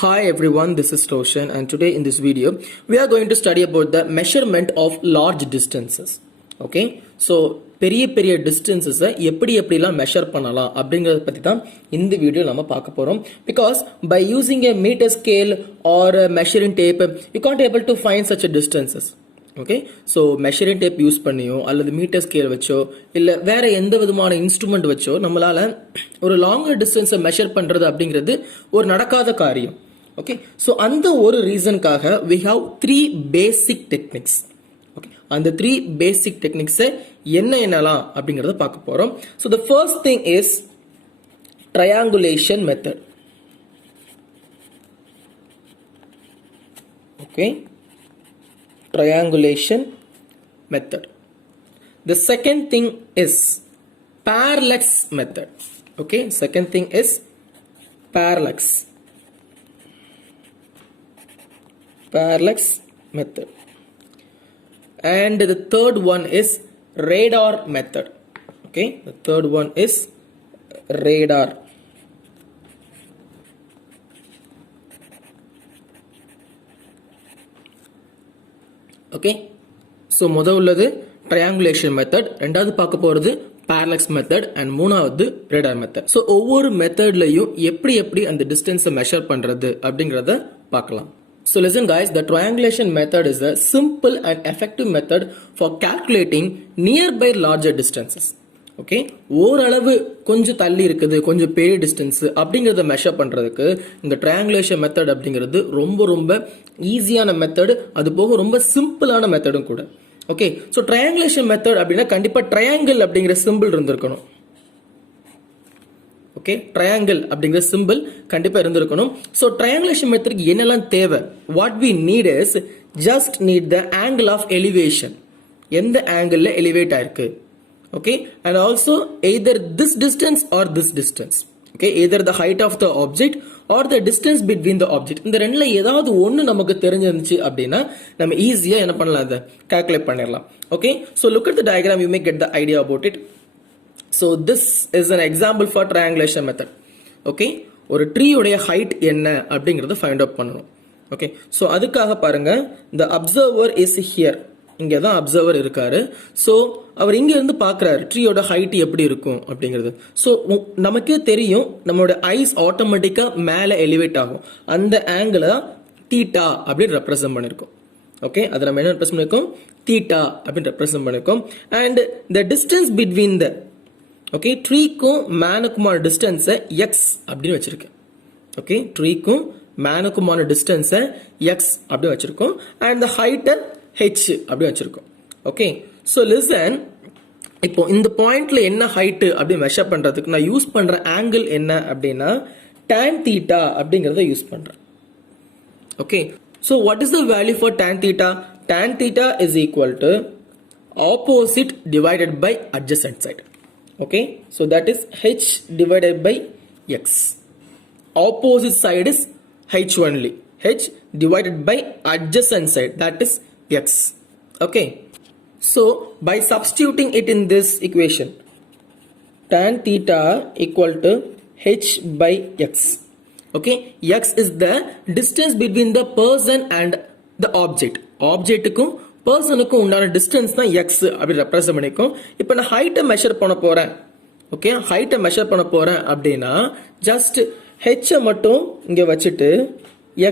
Hi everyone, this is Roshan and today in this video we are going to study about the measurement of large distances. Okay, so பெரிய distances எப்படிலாம் measure பண்ணலாம் அப்படிங்கறத பத்தி தான் இந்த video நம்ம பார்க்க போறோம். Because by using a meter scale or a measuring tape you can't able to find such a distances. Okay, so measuring tape use பண்ணியோ அல்லது மீட்டர் ஸ்கேல் வச்சோ இல்லை வேற எந்த விதமான இன்ஸ்ட்ருமெண்ட் வச்சோ நம்மளால ஒரு லாங்கர் டிஸ்டன்ஸை மெஷர் பண்றது அப்படிங்கிறது ஒரு நடக்காத காரியம். ஓகே, ஸோ அந்த ஒரு ரீசனுக்காக we have 3 basic techniques. Okay, அந்த 3 பேசிக் டெக்னிக்ஸை என்னலாம் அப்படிங்கிறத பார்க்க போறோம். So the first thing is triangulation method. Okay, triangulation method. The second thing is parallax method. Okay, second thing is parallax method. And the third one is radar method. Okay, the third one is radar. Okay, so உள்ளது triangulation method, ரெண்டாவது பார்க்க போகிறது parallax method and மூணாவது radar method. So ஒவ்வொரு மெத்தட்லையும் எப்படி அந்த டிஸ்டன்ஸை measure பண்ணுறது அப்படிங்கிறத பார்க்கலாம். So listen guys, the triangulation method is a simple and effective method for calculating nearby larger distances. Okay, ஓரளவு கொஞ்சம் தள்ளி இருக்குது, கொஞ்சம் பெரிய டிஸ்டன்ஸ் அப்படிங்கிறத மெஷர் பண்ணுறதுக்கு இந்த ட்ரையாங்குலேஷன் மெத்தட் அப்படிங்கிறது ரொம்ப ஈஸியான மெத்தட், அது போக ரொம்ப சிம்பிளான மெத்தடும் கூட. ஓகே, ஸோ ட்ரையாங்குலேஷன் மெத்தட் அப்படின்னா கண்டிப்பாக ட்ரையாங்கிள் அப்படிங்கிற சிம்பிள் இருந்திருக்கணும். ஓகே, ட்ரையாங்கிள் அப்படிங்கிற சிம்பிள் கண்டிப்பாக இருந்திருக்கணும். ஸோ ட்ரையாங்குலேஷன் மெத்தடுக்கு என்னெல்லாம் தேவை? What we need is just need the angle of elevation, எந்த ஆங்கிளில் எலிவேட் ஆயிருக்கு. Okay, and also either this distance or this distance. Okay, either the height of the object or the distance between the object. இந்த ரெண்டுல ஏதாவது ஒன்று நமக்கு தெரிஞ்சிருந்துச்சு அப்படின்னா நம்ம ஈஸியா என்ன பண்ணலாம், அதை கால்குலேட் பண்ணிடலாம். Okay, so look at the diagram, you may get the idea about it. So this is an example for triangulation method. Okay, ஒரு ட்ரீ உடைய ஹைட் என்ன அப்படிங்கறத ஃபைண்ட் அவுட் பண்ணணும். Okay, so அதுக்காக பாருங்க, the observer is here. இங்கே தான் observer இருக்காரு. ஸோ அவர் இங்க இருந்து பார்க்குறாரு ட்ரீயோட ஹைட் எப்படி இருக்கும் அப்படிங்கிறது. ஸோ நமக்கே தெரியும் நம்மளோட ஐஸ் ஆட்டோமேட்டிக்காக மேலே எலிவேட் ஆகும். அந்த ஆங்கிளை தீட்டா அப்படின்னு ரெப்ரசென்ட் பண்ணியிருக்கோம். ஓகே, அதை நம்ம என்ன ரெப்ரசென்ட் பண்ணியிருக்கோம், தீட்டா அப்படின்னு ரெப்ரசென்ட் பண்ணியிருக்கோம். And the distance between the okay ட்ரீக்கும் மேனுக்குமான டிஸ்டன்ஸை எக்ஸ் அப்படின்னு வச்சிருக்கேன். ஓகே, ட்ரீக்கும் மேனுக்குமான டிஸ்டன்ஸை எக்ஸ் அப்படின்னு வச்சிருக்கோம். அண்ட் த ஹைட்டை h அப்படி வச்சிருக்கோம். ஓகே, ஸோ லிசன், இப்போ இந்த பாயிண்ட்ல என்ன ஹைட் அப்படி மெஷர் பண்றதுக்கு நான் யூஸ் பண்ற ஆங்கிள் என்ன அப்படின்னா tan theta அப்படிங்கறத யூஸ் பண்றேன். Okay, so what is the value for tan theta? Tan theta is equal to opposite divided by adjacent side. Okay, so that is h divided by x. Opposite side is h only. h divided by adjacent side, that is x. Okay, so by substituting it in this equation, tan theta equal to h by x. Okay, x is the distance between the person and the object. Objectக்கும் personக்கும் உண்டான distance தான் x அப்படி represent பண்ணிக்கும். இப்போ நான் ஹைட்டை measure பண்ண போறேன். Okay, ஹைட்டை மெஷர் பண்ண போறேன் அப்படின்னா ஜஸ்ட் h மட்டும் இங்க வச்சுட்டு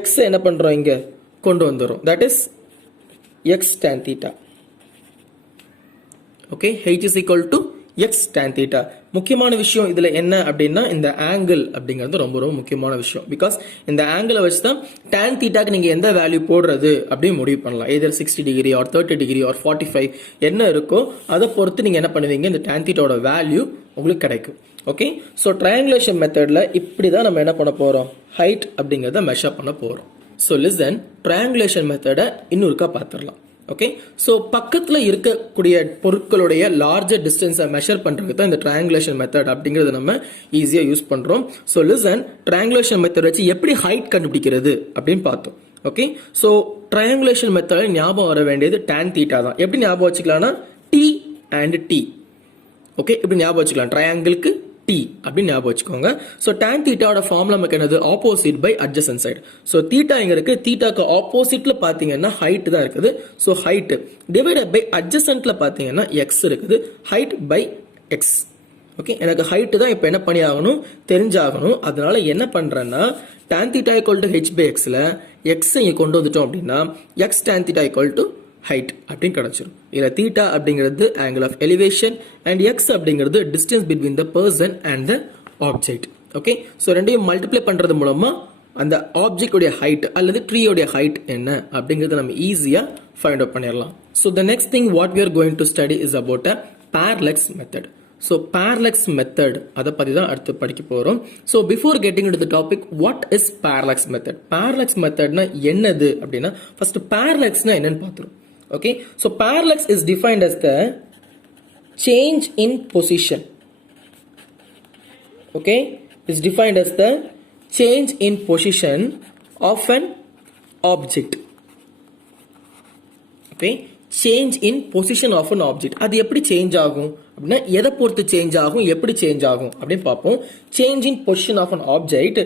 x என்ன பண்றோம், இங்க கொண்டு வந்துரும். that is x tan theta. Okay, h is equal to x tan theta. முக்கியமான விஷயம் இதுல என்ன அப்படின்னா இந்த ஆங்கிள் அப்படிங்கிறது ரொம்ப முக்கியமான விஷயம். பிகாஸ் இந்த ஆங்கிளை வச்சு தான் tan thetaக்கு நீங்க எந்த வேல்யூ போடுறது அப்படின்னு முடிவு பண்ணலாம். either 60 degree or 30 degree or 45 என்ன இருக்கோ அதை பொறுத்து நீங்க என்ன பண்ணுவீங்க, இந்த tan thetaவோட வேல்யூ உங்களுக்கு கிடைக்கும். ஓகே, ஸோ ட்ரையாங்குலேஷன் மெத்தட்ல இப்படி தான் நம்ம என்ன பண்ண போறோம், ஹைட் அப்படிங்கிறத மெஷர் பண்ண போறோம். ஸோ லிசன், ட்ரையாங்குலேஷன் மெத்தடை இன்னொருக்கா பார்த்துடலாம். ஓகே, ஸோ பக்கத்தில் இருக்கக்கூடிய பொருட்களுடைய லார்ஜர் டிஸ்டன்ஸை மெஷர் பண்ணுறதுக்கு தான் இந்த ட்ரையாங்குலேஷன் மெத்தட் அப்படிங்கிறத நம்ம ஈஸியாக யூஸ் பண்ணுறோம். ஸோ லிசன், ட்ரையாங்குலேஷன் மெத்தட் வச்சு எப்படி ஹைட் கண்டுபிடிக்கிறது அப்படின்னு பார்த்தோம். ஓகே, ஸோ ட்ரையாங்குலேஷன் மெத்தட் ஞாபகம் வர வேண்டியது tan theta தான். எப்படி ஞாபகம் வச்சுக்கலாம்னா t and t. ஓகே, இப்படி ஞாபகம் வச்சுக்கலாம். ட்ரையாங்கிளுக்கு t அப்படின்னு ஞாபகம் வச்சுக்கோங்க. ஸோ tan தீட்டாவோட ஃபார்முலா நமக்கு என்னது opposite by adjacent side. So theta எங்க இருக்கு, தீட்டாக்கு ஆப்போசிட்ல பாத்தீங்கன்னா ஹைட் தான் இருக்குது. ஸோ ஹைட் டிவைடட் பை அட்ஜசன்ட்ல பாத்தீங்கன்னா எக்ஸ் இருக்குது, ஹைட் பை எக்ஸ். ஓகே, எனக்கு ஹைட் தான் இப்போ என்ன பண்ணி ஆகணும், தெரிஞ்சாகணும். அதனால என்ன பண்றேன்னா tan theta equal to h by xல x இங்க கொண்டு வந்துட்டோம் அப்படின்னா x tan theta equal to height அப்படின்னு கிடைச்சிரும். இதுல தீட்டா அப்படிங்கிறது angle of elevation and x அப்படிங்கிறது distance between the person and the object. Okay, so ரெண்டையும் மல்டிப்ளை பண்றது மூலமா அந்த ஆப்ஜெக்ட் உடைய ஹைட் அல்லது ட்ரீ உடைய ஹைட் என்ன அப்படிங்கறத நம்ம ஈஸியா ஃபைண்ட் அவுட் பண்ணிடலாம். So the next thing what we are going to study is about a parallax method. So parallax method அதை பத்தி தான் அடுத்து படிக்க போறோம். So before getting into the topic, what is parallax method? Parallax methodனா என்னது அப்படின்னா first parallaxனா என்னன்னு பார்த்துரும். Okay, so parallax is defined as the change in position. Okay, is defined as the change in position of an object. Okay, change in position of an object. அது எப்படி change ஆகும் அப்படின்னா எதை பொறுத்து change ஆகும், எப்படி change ஆகும் அப்படின்னு பார்ப்போம். Change in position of an object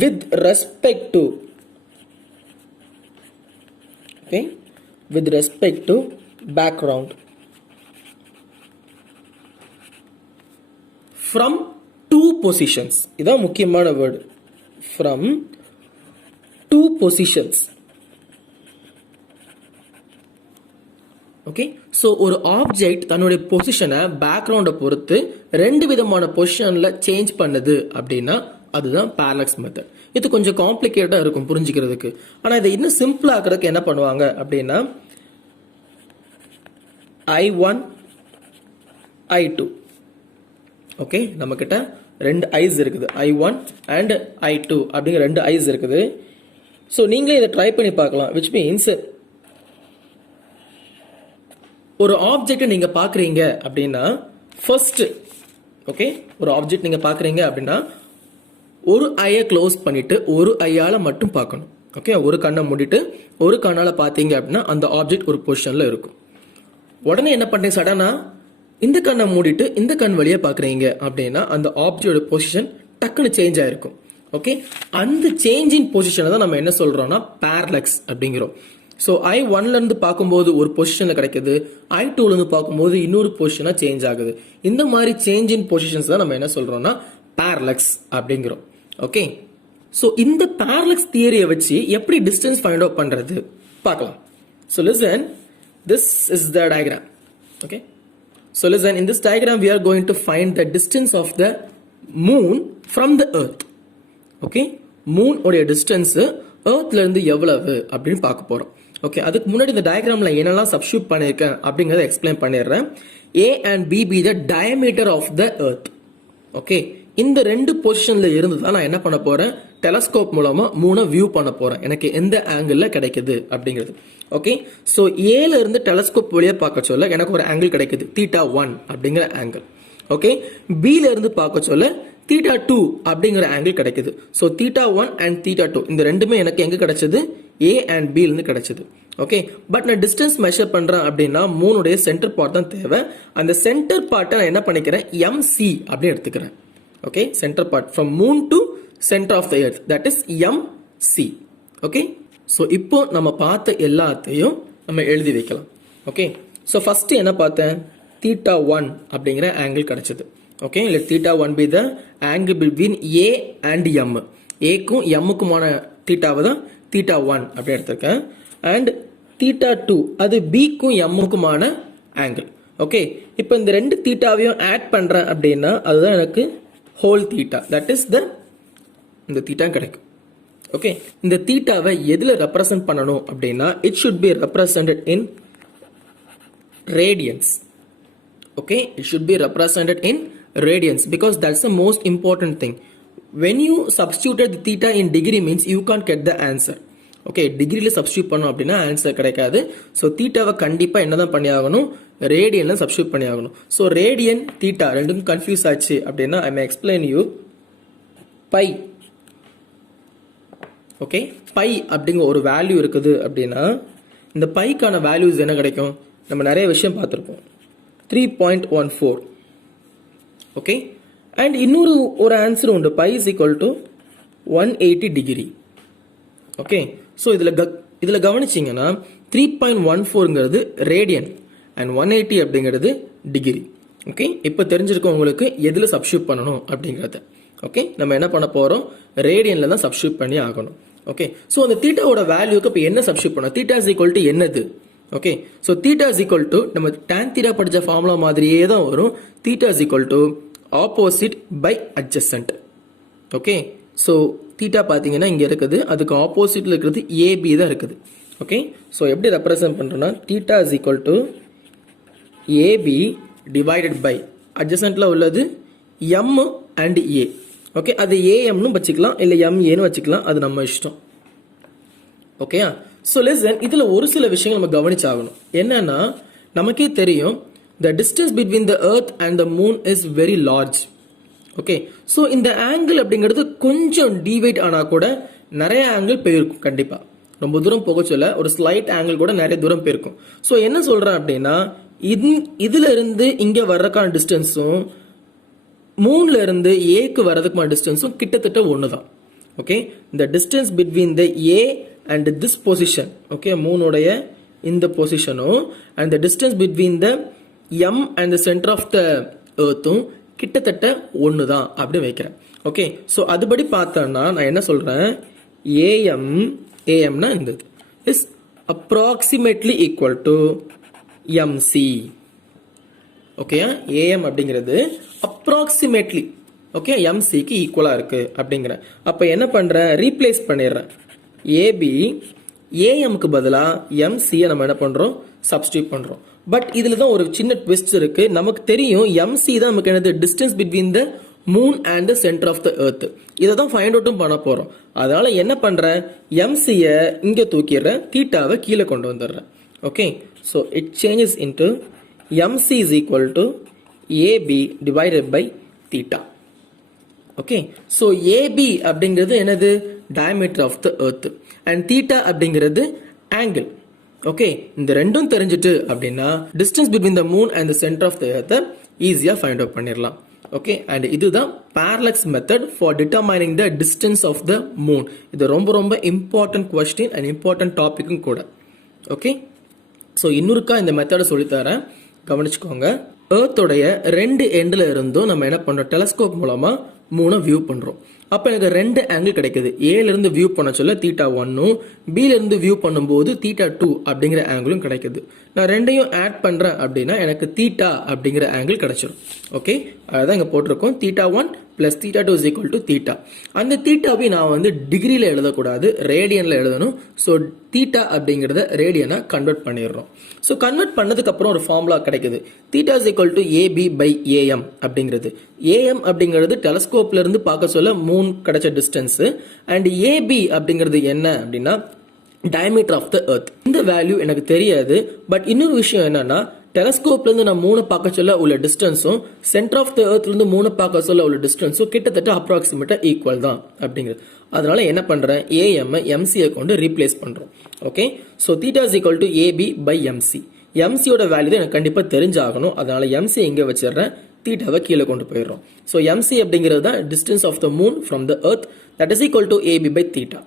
with respect to, okay, with respect to background from two positions. இதான் முக்கியமான word, from two positions. Okay, so ஒரு ஆப்ஜெக்ட் தன்னுடைய பொசிஷனை பேக்ரவுண்டை பொறுத்து ரெண்டு விதமான பொசிஷன்ல சேஞ்ச் பண்ணுது அப்படின்னா அதுதான் பேரலாக்ஸ் மெத்தட். இது கொஞ்சம் காம்ப்ளிகேட்டா இருக்கும் புரிஞ்சுக்கிறதுக்கு. ஆனா இதை இன்னும் சிம்பிள் ஆக்குறதுக்கு என்ன பண்ணுவாங்க அப்படின்னா I1 I2. ஓகே, நம்ம கிட்ட ரெண்டு ஐஸ் இருக்குது, I1 அண்ட் I2 அப்படிங்கிற ரெண்டு ஐஸ் இருக்குது. ஸோ நீங்களே இதை ட்ரை பண்ணி பார்க்கலாம். விச் மீன்ஸ் ஒரு ஆப்ஜெக்ட் நீங்க பாக்குறீங்க அப்படின்னா ஃபர்ஸ்ட், ஓகே, ஒரு ஆப்ஜெக்ட் நீங்க பாக்குறீங்க அப்படின்னா ஒரு ஐயை க்ளோஸ் பண்ணிட்டு ஒரு ஐயால மட்டும் பார்க்கணும். ஓகே, ஒரு கண்ணை மூடிட்டு ஒரு கண்ணால பாத்தீங்க அப்படின்னா அந்த ஆப்ஜெக்ட் ஒரு பொசிஷன்ல இருக்கும். உடனே என்ன பண்றீங்க, சடனா இந்த கண்ணை மூடிட்டு இந்த கண் வழியா பாக்குறீங்க அப்படின்னா அந்த ஆப்ஜெக்டோட பொசிஷன் டக்குன்னு சேஞ்ச் ஆயிருக்கும். ஓகே, அந்த சேஞ்ச் இன் பொசிஷனை தான் நம்ம என்ன சொல்றோம்னா பேரலாக்ஸ் அப்படிங்கிறோம். ஸோ I1ல இருந்து பார்க்கும்போது ஒரு பொசிஷன்ல கிடைக்குது, I2ல இருந்து பார்க்கும்போது இன்னொரு பொசிஷனா சேஞ்ச் ஆகுது. இந்த மாதிரி சேஞ்ச் இன் பொசிஷன்ஸ் தான் நம்ம என்ன சொல்றோம்னா பேரலாக்ஸ் அப்படிங்கிறோம். ஓகே, ஸோ இந்த பேரலாக்ஸ் தியரியை வச்சு எப்படி டிஸ்டன்ஸ் ஃபைண்ட் அவுட் பண்றது பார்க்கலாம். So listen, this is the diagram. Okay, so listen, in this diagram we are going to find the distance of the moon from the earth. Okay, moon உடைய distance earthல இருந்து எவ்வளவு அப்படின்னு பார்க்க போறோம். Okay, அதுக்கு முன்னாடி இந்த டயக்ராம்ல என்னெல்லாம் சப்ஸ்டிட்யூட் பண்ணிருக்கேன் அப்படிங்கறத எக்ஸ்பிளைன் பண்ணிடுறேன். A and B be the diameter of the earth. Okay, இந்த ரெண்டு பொசிஷன்ல இருந்து தான் நான் என்ன பண்ண போறேன், டெலஸ்கோப் மூலமா மூணை வியூ பண்ண போறேன், எனக்கு எந்த ஆங்கிள் கிடைக்குது அப்படிங்கிறது. ஓகே, ஸோ ஏல இருந்து டெலஸ்கோப் வழியா பார்க்க சொல்ல எனக்கு ஒரு ஆங்கிள் கிடைக்குது, θ1 அப்படிங்கிற ஆங்கிள். ஓகே, பில இருந்து பார்க்க சொல்ல θ2 அப்படிங்கிற ஆங்கிள் கிடைக்குது. ஸோ θ1 அண்ட் θ2 இந்த ரெண்டுமே எனக்கு எங்க கிடைச்சது, A அண்ட் B இருந்து கிடைச்சது. ஓகே, பட் நான் டிஸ்டன்ஸ் மெஷர் பண்றேன் அப்படின்னா மூணுடைய சென்டர் பார்ட் தான் தேவை. அந்த சென்டர் பார்ட்டை நான் என்ன பண்ணிக்கிறேன், MC அப்படின்னு எடுத்துக்கிறேன். Okay, centre part from moon to centre of the earth, that is MC. Okay, so இப்போ நம்ம பார்த்த எல்லாத்தையும் நம்ம எழுதி வைக்கலாம். ஓகே, ஸோ ஃபர்ஸ்ட் என்ன பார்த்தேன், θ1 அப்படிங்கிற ஆங்கிள் கிடைச்சது. Okay, let θ1 be the angle between A and M. ஏக்கும் எம்முக்குமான தீட்டாவை தான் θ1 அப்படி எடுத்திருக்கேன். அண்ட் θ2 அது பிக்கும் எம்முக்குமான ஆங்கிள். ஓகே, இப்போ இந்த ரெண்டு தீட்டாவையும் ஆட் பண்றேன் அப்படின்னா அதுதான் எனக்கு whole theta, that is the இந்த தீட்டா கிடைக்கும். ஓகே, இந்த தீட்டாவை எதுல ரெப்ரசன்ட் பண்ணணும் அப்படின்னா it should be represented in radians. Okay, it should be represented in radians because that's the most important thing. When you substituted the theta in degree means you can't get the answer. Okay, டிகிரில substitute பண்ணோம் அப்படின்னா answer கிடைக்காது. So தீட்டாவை கண்டிப்பா என்னதான் பண்ணி ஆகணும், ரேடியன்ல substitute பண்ணி ஆகணும். ஸோ ரேடியன் தீட்டா ரெண்டும் கன்ஃபியூஸ் ஆச்சு அப்படின்னா I may explain you pi. Okay, pi அப்படிங்கிற ஒரு வேல்யூ இருக்குது அப்படின்னா இந்த பைக்கான வேல்யூஸ் என்ன கிடைக்கும், நம்ம நிறைய விஷயம் பார்த்துருப்போம். 3.14. okay, அண்ட் இன்னொரு ஒரு ஆன்சர் உண்டு, pi is equal to 180 degree. Okay, so இதில் கவனிச்சிங்கன்னா 3.14ங்கிறது ரேடியன் அண்ட் 180 அப்படிங்கிறது டிகிரி. ஓகே, இப்போ தெரிஞ்சிருக்கோம் உங்களுக்கு எதில் சப்ஸ்டியூட் பண்ணணும் அப்படிங்கிறத. ஓகே, நம்ம என்ன பண்ண போகிறோம், ரேடியனில் தான் சப்ஸ்டியூட் பண்ணி ஆகணும். ஓகே, ஸோ அந்த தீட்டாவோட வேல்யூக்கு இப்போ என்ன சப்ஸ்டியூட் பண்ணணும், தீட்டா இஸ் ஈக்குவல் டு என்னது. Okay, so theta is equal to நம்ம tan தீட்டா படித்த ஃபார்முலா மாதிரியே தான் வரும். Theta is equal to opposite by adjacent. Okay, so theta பார்த்தீங்கன்னா இங்கே இருக்குது, அதுக்கு ஆப்போசிட்டில் இருக்கிறது ஏபி தான் இருக்குது. ஓகே, ஸோ எப்படி ரெப்ரசன்ட் பண்ணுறோன்னா theta is equal to AB divided by அட்ஜசன்ட்ல உள்ளது எம் அண்ட் ஏ. ஓகே, அது ஏஎம்னு வச்சுக்கலாம், இல்லை எம்ஏன்னு வச்சுக்கலாம், அது நம்ம இஷ்டம். ஓகேயா, ஸோ லிசன், இதில் ஒரு சில விஷயங்கள் நம்ம கவனிச்சாகணும். என்னன்னா நமக்கே தெரியும் the distance between the earth and the moon is very large. Okay, so இந்த ஆங்கிள் அப்படிங்கிறது கொஞ்சம் டிவைட் ஆனால் கூட நிறைய ஆங்கிள் போயிருக்கும். கண்டிப்பாக ரொம்ப தூரம் போக சொல்ல ஒரு ஸ்லைட் ஆங்கிள் கூட நிறைய தூரம் போயிருக்கும். ஸோ என்ன சொல்கிறேன் அப்படின்னா இதுல இருந்து இங்கே வர்றதுக்கான டிஸ்டன்ஸும் மூணுல இருந்து ஏக்கு வர்றதுக்கான டிஸ்டன்ஸும் கிட்டத்தட்ட ஒன்று தான். ஓகே, இந்த distance between the A and this position, okay, மூணுடைய இந்த பொசிஷனும் and the distance between the M and the centre of the எர்த்தும் கிட்டத்தட்ட ஒன்று தான் அப்படி வைக்கிறேன். ஓகே, ஸோ அதுபடி பார்த்தோன்னா நான் என்ன சொல்கிறேன், ஏஎம்னா இந்த is approximately equal to MC. Okay, AM அப்படிங்கிறது அப்ராக்சிமேட்லி ஓகே எம்சிக்கு ஈக்குவலாக இருக்குது அப்படிங்கிறேன். அப்போ என்ன பண்ணுறேன், ரீப்ளேஸ் பண்ணிடுறேன். ஏபி ஏஎம்க்கு பதிலாக எம்சியை நம்ம என்ன பண்ணுறோம், சப்ஸ்டியூட் பண்ணுறோம். பட் இதில் தான் ஒரு சின்ன ட்விஸ்ட் இருக்குது. நமக்கு தெரியும் எம்சி தான் நமக்கு என்னது, distance between the moon and the centre of the earth. இதை தான் ஃபைண்ட் அவுட்டும் பண்ண போகிறோம். அதனால என்ன பண்ணுறேன், எம்சியை இங்கே தூக்கிடுறேன், தீட்டாவை கீழே கொண்டு வந்துடுறேன். Okay, so it changes into MC is equal to AB divided by theta. Okay, so AB அப்படிங்கிறது என்னது, diameter of the earth and theta அப்படிங்கிறது ஆங்கிள். ஓகே, இந்த ரெண்டும் தெரிஞ்சிட்டு அப்படின்னா distance between the moon and the centre of the எர்த்தை ஈஸியாக find out பண்ணிடலாம். ஓகே, அண்ட் இதுதான் parallax method for determining the distance of the moon. இது ரொம்ப ரொம்ப இம்பார்ட்டன்ட் கொஸ்டின் அண்ட் இம்பார்ட்டன்ட் டாபிக்கும் கூட. ஓகே, ஸோ இன்னொருக்கா இந்த மெத்தடை சொல்லித்தரேன், கவனிச்சுக்கோங்க. எர்த்தோடைய ரெண்டு எண்டில் இருந்தும் நம்ம என்ன பண்ணுறோம், டெலஸ்கோப் மூலமாக மூணை வியூ பண்ணுறோம். அப்போ எனக்கு ரெண்டு ஆங்கிள் கிடைக்குது. ஏலேருந்து வியூ பண்ண சொல்ல தீட்டா 1ம், பிலேருந்து வியூ பண்ணும்போது தீட்டா 2 அப்படிங்கிற ஆங்கிளும் கிடைக்குது. நான் ரெண்டையும் ஆட் பண்ணுறேன் அப்படின்னா எனக்கு தீட்டா அப்படிங்கிற ஆங்கிள் கிடைச்சிடும். ஓகே, அதுதான் இங்கே போட்டிருக்கோம், theta 1 + theta 2 is equal to theta. அந்த தீட்டாவை நான் வந்து டிகிரியில் எழுதக்கூடாது, ரேடியனில் எழுதணும். ஸோ தீட்டா அப்படிங்கிறத ரேடியனாக கன்வெர்ட் பண்ணிடுறோம். ஸோ கன்வெர்ட் பண்ணதுக்கப்புறம் ஒரு ஃபார்முலா கிடைக்குது, theta is equal to AB by AM அப்படிங்கிறது. ஏஎம் அப்படிங்கிறது டெலஸ்கோப்ல இருந்து பார்க்க சொல்ல மூன் கிடைச்ச டிஸ்டன்ஸ் அண்ட் ஏபி அப்படிங்கிறது என்ன அப்படின்னா டயமீட்டர் ஆஃப் த எர்த். இந்த வேல்யூ எனக்கு தெரியாது. பட் இன்னொரு விஷயம் என்னன்னா, டெலஸ்கோப்ல இருந்து நான் மூணை பார்க்க சொல்ல உள்ள டிஸ்டன்ஸும் சென்டர் ஆஃப் த எர்த்ல இருந்து மூணை பார்க்க சொல்ல உள்ள டிஸ்டன்ஸும் கிட்டத்தட்ட அப்ராக்சிமேட்டா ஈக்குவல் தான் அப்படிங்கிறது. அதனால என்ன பண்றேன், ஏஎம் எம்சியை கொண்டு ரீப்ளேஸ் பண்றோம். Okay, so theta is equal to AB by MC. எம்சியோட வேல்யூ தான் எனக்கு கண்டிப்பாக தெரிஞ்சாகணும். அதனால எம்சி இங்கே வச்சிடுறேன், தீட்டாவை கீழே கொண்டு போயிடுறோம். ஸோ எம்சி அப்படிங்கிறது தான் distance of the moon from the earth, that is equal to AB by theta.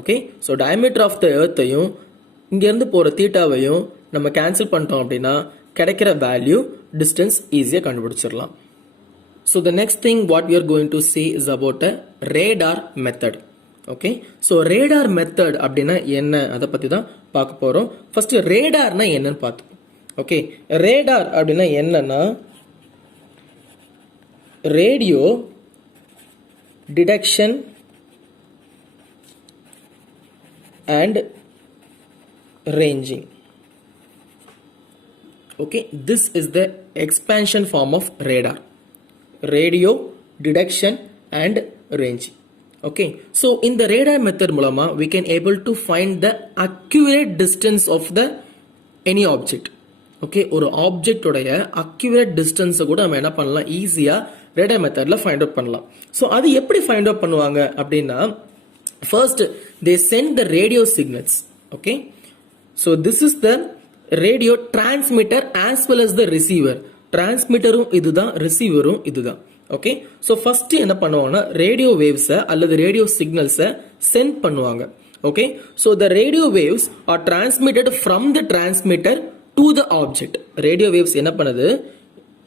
Okay, so diameter of the எர்த்தையும் இங்கேருந்து போகிற தீட்டாவையும் நம்ம கேன்சல் பண்ணிட்டோம் அப்படின்னா கிடைக்கிற வேல்யூ டிஸ்டன்ஸ் ஈஸியாக கண்டுபிடிச்சிடலாம். So the next thing what we are going to see is about a radar method. Okay, so radar method அப்படின்னா என்ன, அதை பற்றி தான் பார்க்க போகிறோம். ஃபர்ஸ்ட் ரேடார்னா என்னன்னு பார்த்துப்போம். ஓகே, ரேடார் அப்படின்னா என்னன்னா radio detection and ranging. Okay, this is the expansion form of radar, radio detection and ranging. Okay, so in the radar method மூலமா we can able to find the accurate distance of the any object. Okay, ஒரு object உடைய accurate distance கூட நம்ம என்ன பண்ணலாம், ஈஸியா radar methodல find out பண்ணலாம். so அது எப்படி find out பண்ணுவாங்க அப்படின்னா, first they send the radio signals. Okay, so this is the radio transmitter as well as the receiver. transmitterum இதுதான், receiverum இதுதான். ஓகே, ஸோ ஃபர்ஸ்ட் என்ன பண்ணுவாங்கன்னா ரேடியோ வேவ்ஸை அல்லது ரேடியோ சிக்னல்ஸை சென்ட் பண்ணுவாங்க. Okay, so the radio waves are transmitted from the transmitter to the object. Radio waves என்ன பண்ணுது,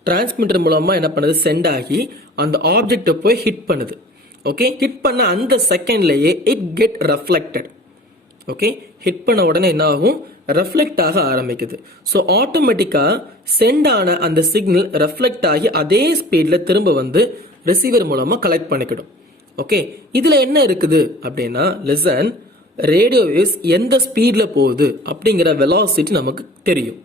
டிரான்ஸ்மிட்டர் மூலமா என்ன பண்ணுது, சென்ட் ஆகி அந்த ஆப்ஜெக்டை போய் ஹிட் பண்ணுது. ஓகே, ஹிட் பண்ண அந்த செகண்ட்லயே it get reflected. Okay, hit பண்ண உடனே என்ன ஆகும், ரெஃப்ளெக்ட் ஆக ஆரம்பிக்குது. ஸோ ஆட்டோமேட்டிக்காக சென்ட் ஆன அந்த சிக்னல் ரெஃப்ளெக்ட் ஆகி அதே ஸ்பீடில் திரும்ப வந்து ரிசீவர் மூலமாக கலெக்ட் பண்ணிக்கிடும். ஓகே, இதில் என்ன இருக்குது அப்படின்னா, லிசன், ரேடியோ வேவ்ஸ் எந்த ஸ்பீடில் போகுது அப்படிங்கிற வெலாசிட்டி நமக்கு தெரியும்.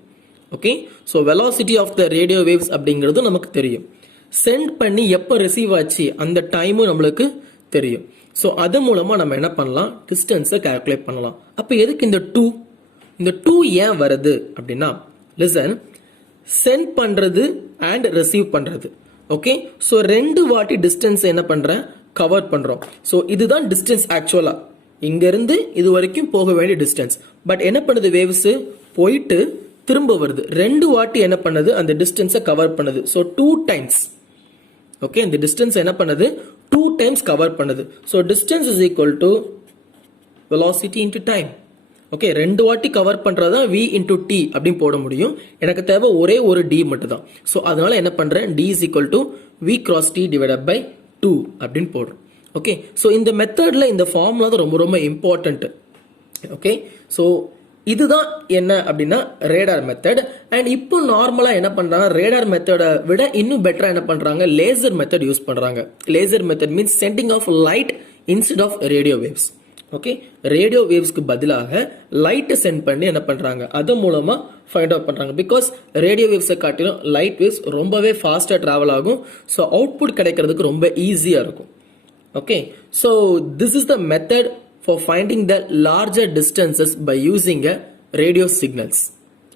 Okay, so velocity of the radio waves அப்படிங்கிறது நமக்கு தெரியும். சென்ட் பண்ணி எப்போ ரிசீவ் ஆச்சு அந்த டைமும் நம்மளுக்கு தெரியும். ஸோ அது மூலமாக நம்ம என்ன பண்ணலாம், டிஸ்டன்ஸை கால்குலேட் பண்ணலாம். அப்போ எதுக்கு இந்த டூ ஏன் வருது அப்படின்னா, லிசன், சென்ட் பண்ணுறது அண்ட் ரிசீவ் பண்ணுறது. ஓகே, ஸோ 2 வாட்டி டிஸ்டன்ஸ் என்ன பண்ணுறேன், கவர் பண்ணுறோம். ஸோ இதுதான் டிஸ்டன்ஸ் ஆக்சுவலாக, இங்கேருந்து இது வரைக்கும் போக வேண்டிய டிஸ்டன்ஸ். பட் என்ன பண்ணுது, வேவ்ஸ் போயிட்டு திரும்ப வருது, 2 வாட்டி என்ன பண்ணுது, அந்த டிஸ்டன்ஸை கவர் பண்ணுது. So 2 times. ஓகே, இந்த டிஸ்டன்ஸ் என்ன பண்ணுது, 2 டைம்ஸ் கவர் பண்ணுது. So distance is equal to velocity into time. Okay, 2 வாட்டி கவர் பண்றதா v இன்டு டி அப்படின்னு போட முடியும். எனக்கு தேவை ஒரே ஒரு d மட்டும் தான். ஸோ அதனால என்ன பண்றேன், d is equal to v cross t divided by 2 அப்படின்னு போடுறோம். ஓகே, ஸோ இந்த மெத்தட்ல இந்த ஃபார்முலா தான் ரொம்ப ரொம்ப இம்பார்ட்டன்ட். ஓகே, ஸோ இதுதான் என்ன அப்படின்னா ரேடார் மெத்தட். அண்ட் இப்போ நார்மலா என்ன பண்றாங்க, ரேடார் மெத்தடை விட இன்னும் பெட்டரா என்ன பண்றாங்க, லேசர் மெத்தட் யூஸ் பண்றாங்க. Laser method means sending of light instead of radio waves. Okay, radio வேவ்ஸ்க்கு பதிலாக லைட்டை சென்ட் பண்ணி என்ன பண்றாங்க, அது மூலமா ஃபைண்ட் அவுட் பண்றாங்க. பிகாஸ் ரேடியோ வேவ்ஸை காட்டிலும் லைட் வேவ்ஸ் ரொம்பவே ஃபாஸ்டா டிராவல் ஆகும். ஸோ அவுட்புட் கிடைக்கிறதுக்கு ரொம்ப ஈஸியா இருக்கும். Okay, so this is the method for finding the larger distances by using a radio signals.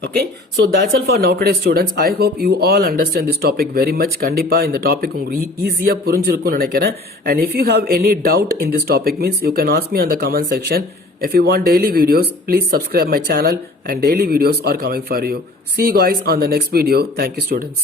Okay, so that's all for now today students. I hope you all understand this topic very much. Kandipa in the topic உங்களுக்கு ஈஸியா புரிஞ்சிருக்கும் நினைக்கிறேன். And if you have any doubt in this topic means you can ask me on the comment section. If you want daily videos, please subscribe my channel and daily videos are coming for you. See you guys on the next video. Thank you students.